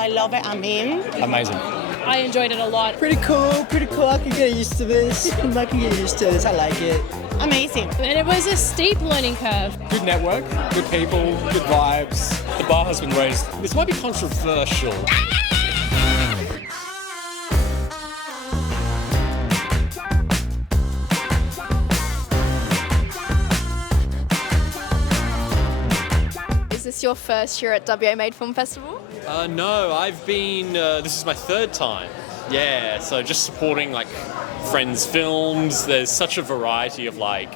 I love it. I'm in. Amazing. I enjoyed it a lot. Pretty cool. I can get used to this. I can get used to this. I like it. Amazing. And it was a steep learning curve. Good network, good people, good vibes. The bar has been raised. This might be controversial. Is this your first year at WA Made Film Festival? No, I've been, this is my third time. Yeah, so just supporting like friends' films. There's such a variety of like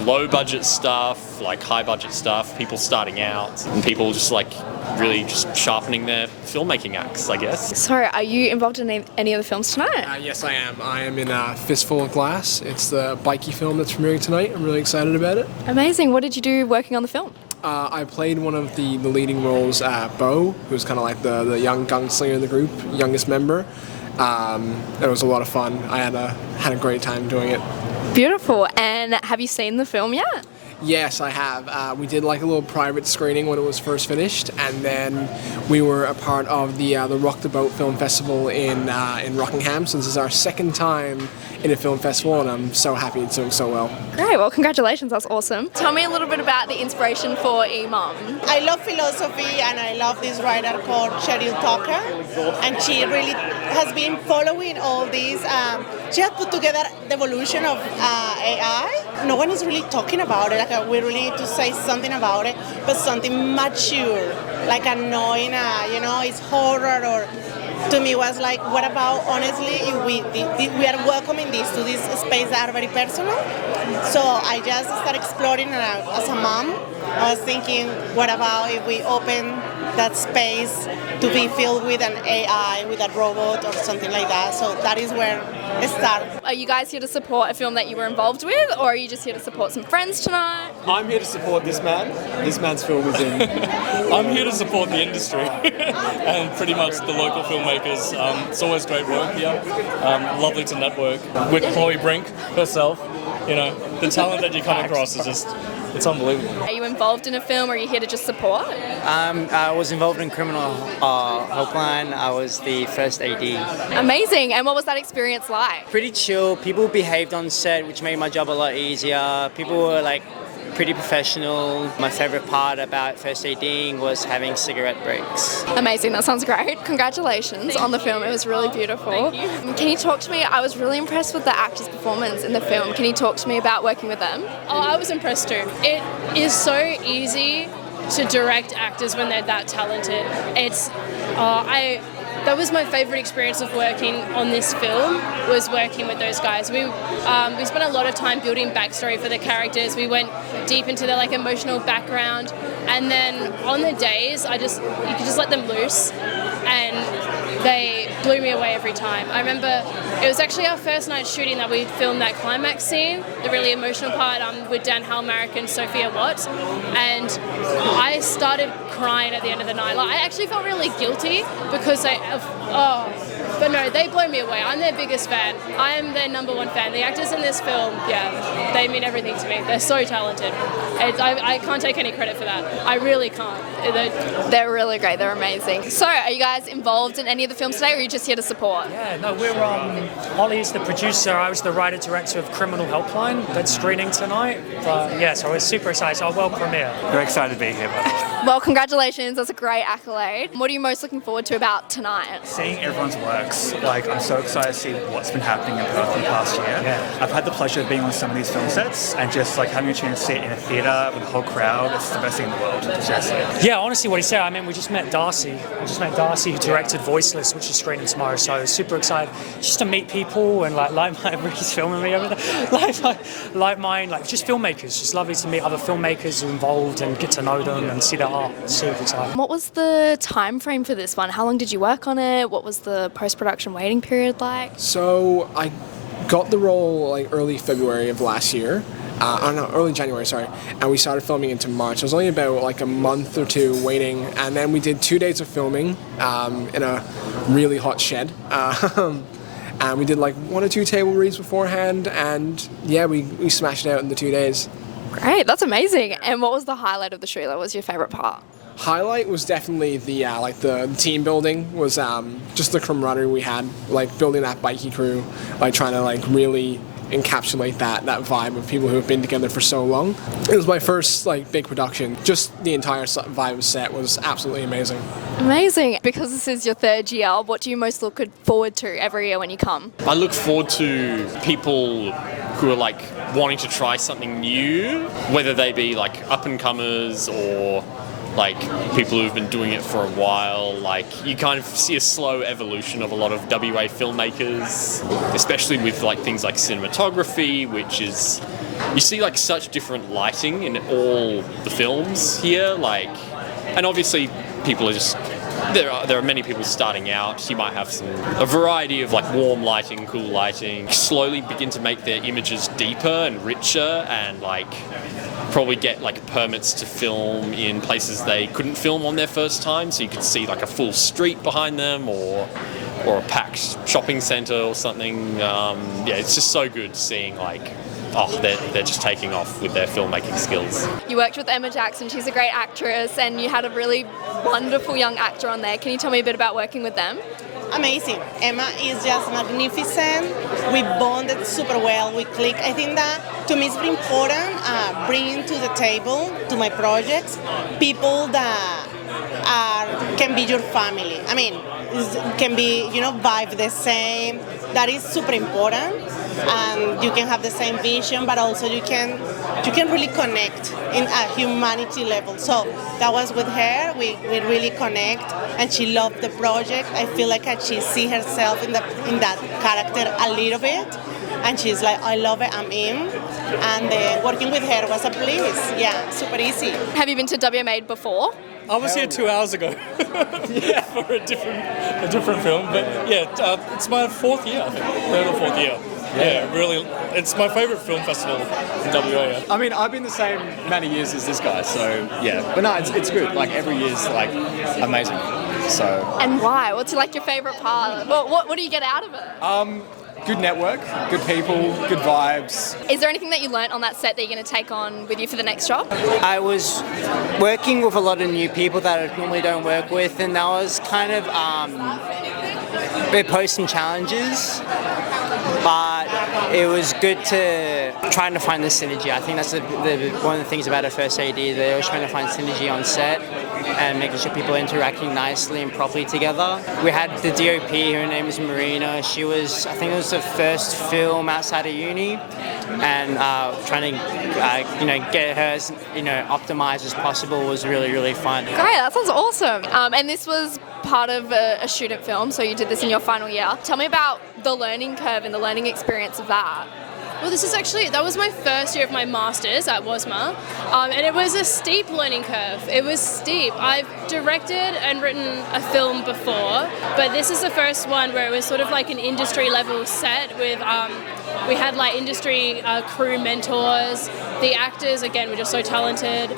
low budget stuff, like high budget stuff, people starting out, and people just like really just sharpening their filmmaking acts, I guess. Sorry, are you involved in any of the films tonight? Yes, I am. I am in Fistful of Glass. It's the bikey film that's premiering tonight. I'm really excited about it. Amazing. What did you do working on the film? I played one of the leading roles, Bo, who's kind of like the young gunslinger in the group, youngest member. It was a lot of fun. I had a great time doing it. Beautiful. And have you seen the film yet? Yes, I have. We did like a little private screening when it was first finished, and then we were a part of the Rock the Boat Film Festival in Rockingham. So this is our second time in a film festival, and I'm so happy it's doing so well. Great. Well, congratulations. That's awesome. Tell me a little bit about the inspiration for E-Mom. I love philosophy, and I love this writer called Cheryl Tucker, and she really has been following all these. She has put together the evolution of AI. No one is really talking about it. Like we really need to say something about it, but something mature, like annoying. It's horror or. To me was like, what about honestly if we are welcoming this to this space that are very personal. So I just started exploring as a mom. I was thinking, what about if we open that space to be filled with an AI, with a robot or something like that. So that is where it started. Are you guys here to support a film that you were involved with, or are you just here to support some friends tonight? I'm here to support this man. This man's film is in. I'm here to support the industry and pretty much the local filmmakers. It's always great work here. Lovely to network with Chloe Brink herself. The talent that you come across is just, it's unbelievable. Are you involved in a film, or are you here to just support? I was involved in Criminal Helpline. I was the first AD. Amazing. And what was that experience like? Pretty chill. People behaved on set, which made my job a lot easier. People were like pretty professional. My favorite part about first ADing was having cigarette breaks. Amazing. That sounds great. Congratulations on the film. It was really beautiful. Thank you. Can you talk to me? I was really impressed with the actors' performance in the film. Can you talk to me about working with them? Oh, I was impressed too. It is so easy to direct actors when they're that talented. That was my favourite experience of working on this film, was working with those guys. We spent a lot of time building backstory for the characters. We went deep into their emotional background, and then on the days, you could just let them loose, and they blew me away every time. I remember it was actually our first night shooting that we filmed that climax scene, the really emotional part with Dan Halmarick and Sophia Watt, and I started crying at the end of the night. I actually felt really guilty because but no, they blow me away. I'm their biggest fan. I am their number one fan. The actors in this film, they mean everything to me. They're so talented. I can't take any credit for that. I really can't. They're really great. They're amazing. So, are you guys involved in any of the films today, or are you just here to support? Yeah, no, we're Ollie's the producer. I was the writer-director of Criminal Helpline that's screening tonight. So we're super excited. So, world premiere. We're excited to be here, by the way. Well, congratulations. That's a great accolade. What are you most looking forward to about tonight? Seeing everyone's works. I'm so excited to see what's been happening in Perth in the past year. Yeah. I've had the pleasure of being on some of these film sets and just having a chance to see it in a theatre with a whole crowd. It's the best thing in the world, seriously. Yeah, honestly, what he said, we just met Darcy. Who directed Voiceless, which is screening tomorrow. So super excited just to meet people and Ricky's filming me over there. Just filmmakers. Just lovely to meet other filmmakers who are involved and get to know them and see their art. Super excited. What was the time frame for this one? How long did you work on it? What was the post-production waiting period like? So I got the role early February of last year. Early January, sorry. And we started filming into March. It was only about a month or two waiting. And then we did 2 days of filming in a really hot shed. And we did 1 or 2 table reads beforehand. And yeah, we smashed it out in the 2 days. Great, that's amazing. And what was the highlight of the shoot? What was your favourite part? highlight was definitely the like the team building was just the camaraderie we had, like building that bikie crew, like trying to like really encapsulate that vibe of people who have been together for so long. It was my first like big production. Just the entire vibe of set was absolutely amazing. Amazing. Because this is your third year, what do you most look forward to every year when you come? I look forward to people who are like wanting to try something new, whether they be like up and comers or like people who've been doing it for a while. Like you kind of see a slow evolution of a lot of WA filmmakers, especially with like things like cinematography, which is, you see like such different lighting in all the films here, like, and obviously people are just, there are many people starting out. You might have a variety of like warm lighting, cool lighting, slowly begin to make their images deeper and richer, and like probably get like permits to film in places they couldn't film on their first time, so you could see like a full street behind them or a packed shopping centre or something. Yeah, it's just so good seeing like, oh, they're just taking off with their filmmaking skills. You worked with Emma Jackson, she's a great actress, and you had a really wonderful young actor on there. Can you tell me a bit about working with them? Amazing. Emma is just magnificent. We bonded super well. We click. I think that to me it's very important bringing to the table, to my projects, people that can be your family. I mean, can be, vibe the same. That is super important. And you can have the same vision, but also you can really connect in a humanity level. So that was with her. We really connect, and she loved the project. I feel like she see herself in that character a little bit, and she's like, I love it, I'm in. And working with her was a bliss. Yeah, super easy. Have you been to WMA before? I was here 2 hours ago for a different film, but yeah, it's my fourth year, I think, third or fourth year. Yeah, really, it's my favourite film festival in WA. I mean, I've been the same amount of years as this guy, so yeah. But no, it's good. Like every year's like amazing. So. And why? What's like your favourite part? What do you get out of it? Good network, good people, good vibes. Is there anything that you learnt on that set that you're going to take on with you for the next job? I was working with a lot of new people that I normally don't work with, and that was kind of they posed some challenges, but it was good to trying to find the synergy. I think that's one of the things about a first AD. They're always trying to find synergy on set and making sure people are interacting nicely and properly together. We had the DOP, her name is Marina. She was, I think it was the first film outside of uni, and trying to get her as optimized as possible was really, really fun. Great, that sounds awesome. And this was part of a student film, so you did this in your final year. Tell me about the learning curve and the learning experience of that. Well, that was my first year of my master's at WASMA, and it was a steep learning curve. It was steep. I've directed and written a film before, but this is the first one where it was sort of like an industry level set with, we had like industry crew mentors. The actors, again, were just so talented.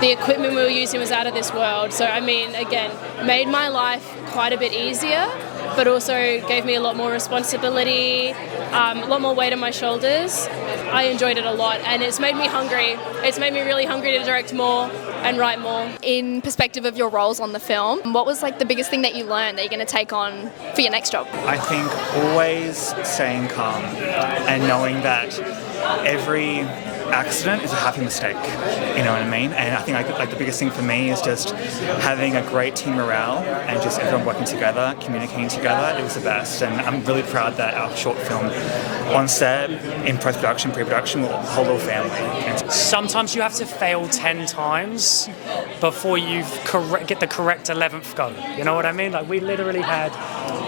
The equipment we were using was out of this world. So, I mean, again, made my life quite a bit easier, but also gave me a lot more responsibility, a lot more weight on my shoulders. I enjoyed it a lot, and it's made me hungry. It's made me really hungry to direct more and write more. In perspective of your roles on the film, what was like the biggest thing that you learned that you're going to take on for your next job? I think always staying calm and knowing that every accident is a happy mistake, you know what I mean? And I think like the biggest thing for me is just having a great team morale and just everyone working together, communicating together. It was the best, and I'm really proud that our short film on set, in post-production, pre-production, will hold a family. Sometimes you have to fail 10 times before you get the correct 11th go. You know what I mean? Like we literally had,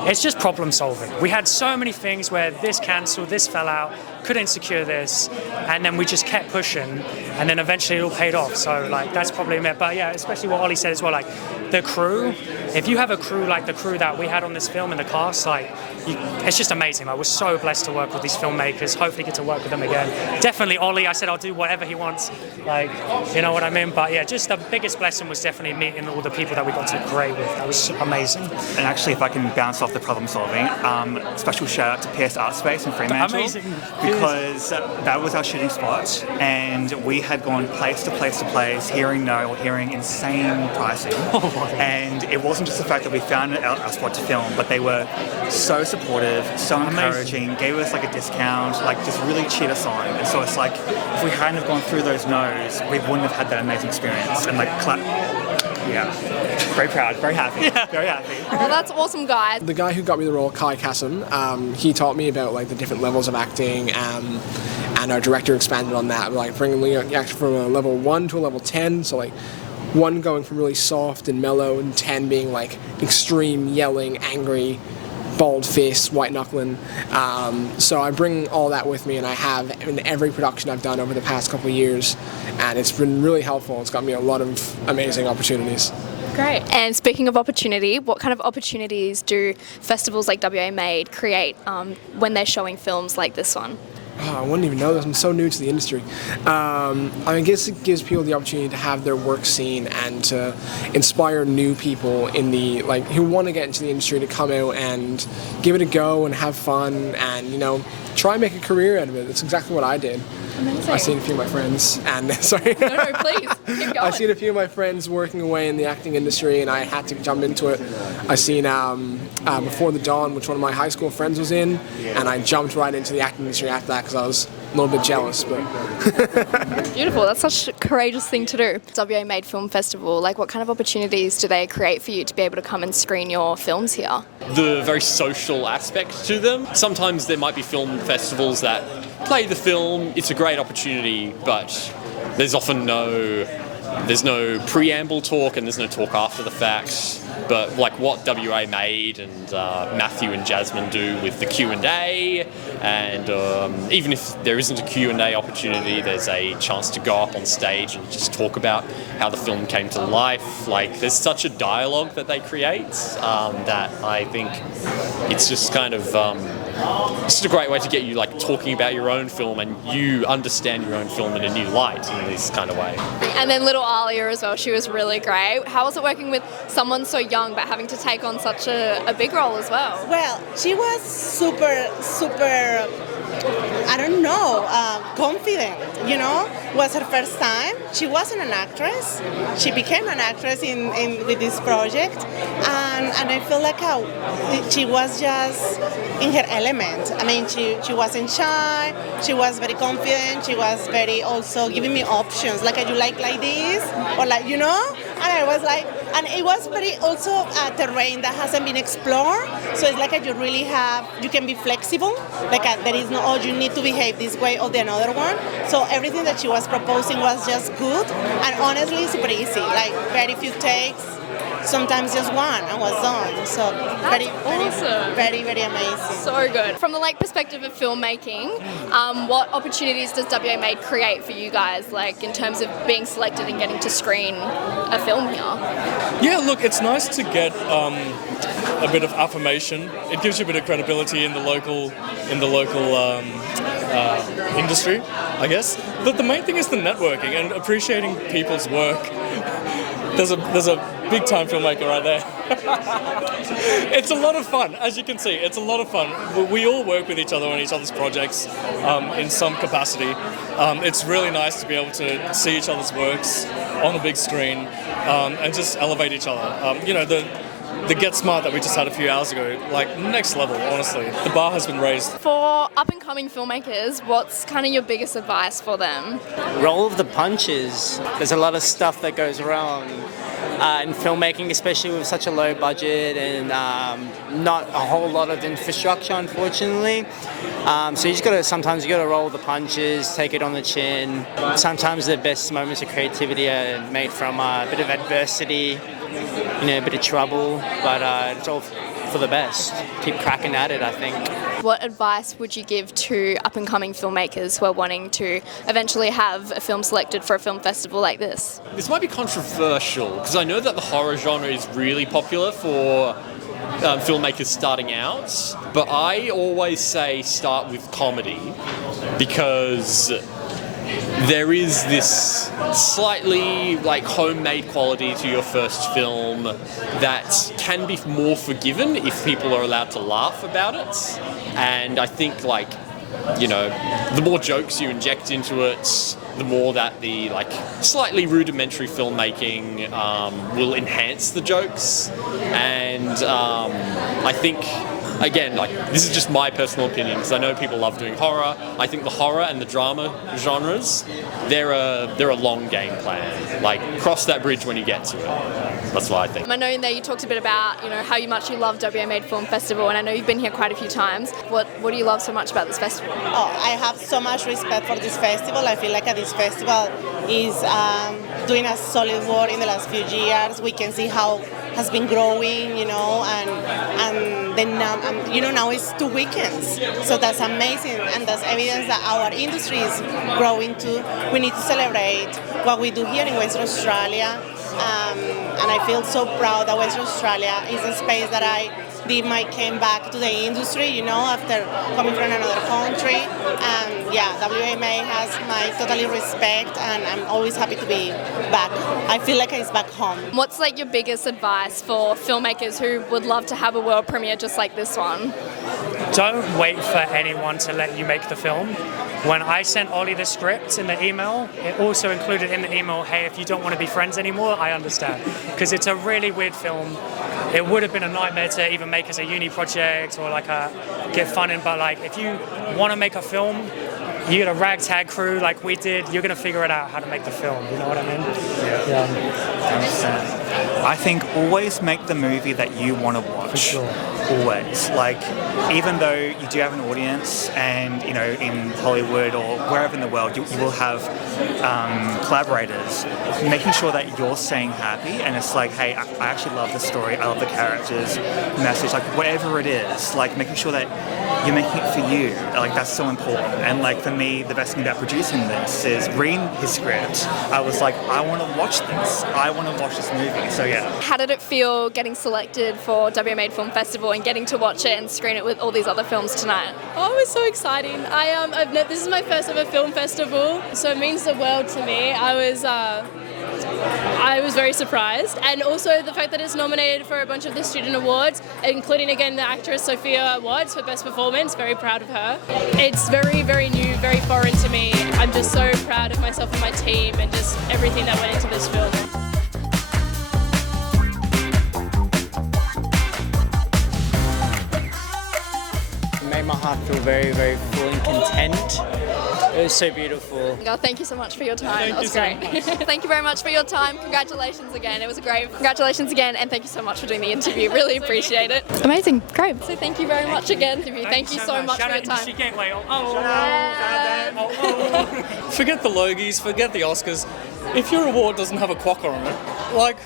it's just problem solving. We had so many things where this cancelled, this fell out, couldn't secure this, and then we just kept pushing, and then eventually it all paid off. So like that's probably it. But yeah, especially what Ollie said as well, like the crew, if you have a crew like the crew that we had on this film in the cast, like it's just amazing. Like we're so blessed to work with these filmmakers, hopefully get to work with them again. Definitely Ollie, I said I'll do whatever he wants, like, you know what I mean? But yeah, just the biggest blessing was definitely meeting all the people that we got to create with. That was amazing. And actually, if I can bounce off the problem solving, special shout out to PS Art Space in Fremantle. Amazing. Because that was our shooting spot, and we had gone place to place to place, hearing no or hearing insane pricing. And it wasn't just the fact that we found our spot to film, but they were so supportive, so encouraging, gave us like a discount, like just really cheered us on. And so it's like, if we hadn't have gone through those no's, we wouldn't have had that amazing experience. And like yeah, very proud, very happy, very happy. Oh, that's awesome, guys. The guy who got me the role, Kai Kassem, he taught me about like the different levels of acting, and our director expanded on that, like bringing the action from a level 1 to a level 10. So like 1 going from really soft and mellow, and 10 being like extreme yelling, angry, bald face, white knuckling. So I bring all that with me, and I have in every production I've done over the past couple of years, and it's been really helpful. It's got me a lot of amazing opportunities. Great. And speaking of opportunity, what kind of opportunities do festivals like WA Made create when they're showing films like this one? Oh, I wouldn't even know this. I'm so new to the industry. I guess it gives people the opportunity to have their work seen and to inspire new people in the who want to get into the industry to come out and give it a go and have fun and try and make a career out of it. That's exactly what I did. Amazing. I've seen a few of my friends, and sorry. No, please keep going. I've seen a few of my friends working away in the acting industry, and I had to jump into it. I seen Before the Dawn, which one of my high school friends was in, and I jumped right into the acting industry after that because I was a little bit jealous. But Beautiful. That's such a courageous thing to do. WA Made Film Festival. What kind of opportunities do they create for you to be able to come and screen your films here? The very social aspect to them. Sometimes there might be film festivals that play the film. It's a great opportunity, but there's often no preamble talk and there's no talk after the fact. But like what WA Made and Matthew and Jasmine do with the Q&A, and even if there isn't a Q&A opportunity, there's a chance to go up on stage and just talk about how the film came to life. There's such a dialogue that they create that I think it's just kind of it's just a great way to get you talking about your own film, and you understand your own film in a new light in this kind of way. And then little Alia as well, she was really great. How was it working with someone so young but having to take on such a big role as well? Well, she was super, I don't know, confident, Was her first time. She wasn't an actress. She became an actress with this project, and I feel like she was just in her element. I mean, she wasn't shy. She was very confident. She was very also giving me options, I do like this, or and I was like, and it was very also a terrain that hasn't been explored. So it's you can be flexible. There is no, you need to behave this way or the another one. So everything that she was proposing was just good, and honestly super easy. Very few takes, sometimes just one, and was done. So very amazing. So good. From the perspective of filmmaking, what opportunities does WA Made create for you guys, in terms of being selected and getting to screen a film here? Yeah, look, it's nice to get a bit of affirmation. It gives you a bit of credibility in the local industry, I guess. But the main thing is the networking and appreciating people's work. There's a big time filmmaker right there. It's a lot of fun, as you can see. It's a lot of fun. We all work with each other on each other's projects in some capacity. It's really nice to be able to see each other's works on the big screen and just elevate each other. The Get Smart that we just had a few hours ago, next level, honestly. The bar has been raised. For up-and-coming filmmakers, what's kind of your biggest advice for them? Roll of the punches. There's a lot of stuff that goes wrong in filmmaking, especially with such a low budget and not a whole lot of infrastructure, unfortunately. So sometimes you gotta roll the punches, take it on the chin. Sometimes the best moments of creativity are made from a bit of adversity, a bit of trouble, but it's all for the best. Keep cracking at it, I think. What advice would you give to up-and-coming filmmakers who are wanting to eventually have a film selected for a film festival like this? This might be controversial, because I know that the horror genre is really popular for filmmakers starting out, but I always say start with comedy, because there is this slightly homemade quality to your first film that can be more forgiven if people are allowed to laugh about it. And I think the more jokes you inject into it, the more that the like slightly rudimentary filmmaking will enhance the jokes. And I think, again, like this is just my personal opinion because I know people love doing horror. I think the horror and the drama genres, they're a long game plan. Like cross that bridge when you get to it. That's what I think. I know that you talked a bit about, you know, how much you love WA Made Film Festival, and I know you've been here quite a few times. What do you love so much about this festival? Oh, I have so much respect for this festival. I feel like this festival is doing a solid work in the last few years. We can see how has been growing, you know, and then now it's 2 weekends. So that's amazing, and that's evidence that our industry is growing too. We need to celebrate what we do here in Western Australia. And I feel so proud that Western Australia is a space that I did my came back to the industry, you know, after coming from another country. Yeah, WMA has my totally respect, and I'm always happy to be back. I feel like it's back home. What's like your biggest advice for filmmakers who would love to have a world premiere just like this one? Don't wait for anyone to let you make the film. When I sent Ollie the script in the email, it also included in the email, hey, if you don't want to be friends anymore, I understand. Because it's a really weird film. It would have been a nightmare to even make as a uni project or like get funding, but like if you want to make a film, you get a ragtag crew like we did, you're going to figure it out how to make the film, you know what I mean? Yeah. I think always make the movie that you want to watch. For sure. Always. Like, even though you do have an audience and, you know, in Hollywood or wherever in the world, you will have collaborators, making sure that you're staying happy and it's like, hey, I actually love the story, I love the characters, message, like whatever it is, like making sure that you're making it for you. Like, that's so important. And like for me, the best thing about producing this is reading his script. I was like, I want to watch this. I want to watch this movie. So yeah. How did it feel getting selected for WA Made Film Festival and getting to watch it and screen it with all these other films tonight? Oh, it was so exciting. This is my first ever film festival, so it means the world to me. I was very surprised, and also the fact that it's nominated for a bunch of the student awards, including again the actress Sophia Watts for Best Performance. Very proud of her. It's very, very new, very foreign to me. I'm just so proud of myself and my team and just everything that went into this film. It made my heart feel very, very full and content. It was so beautiful. Oh, thank you so much for your time. That was great. Thank you very much for your time. Congratulations again. It was great. Congratulations again, and thank you so much for doing the interview. Really appreciate it. Amazing. Great. So thank you very much again. Thank you so much for your time. Forget the Logies, forget the Oscars. If your award doesn't have a quokka on it, like,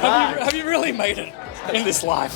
have you really made it in this life?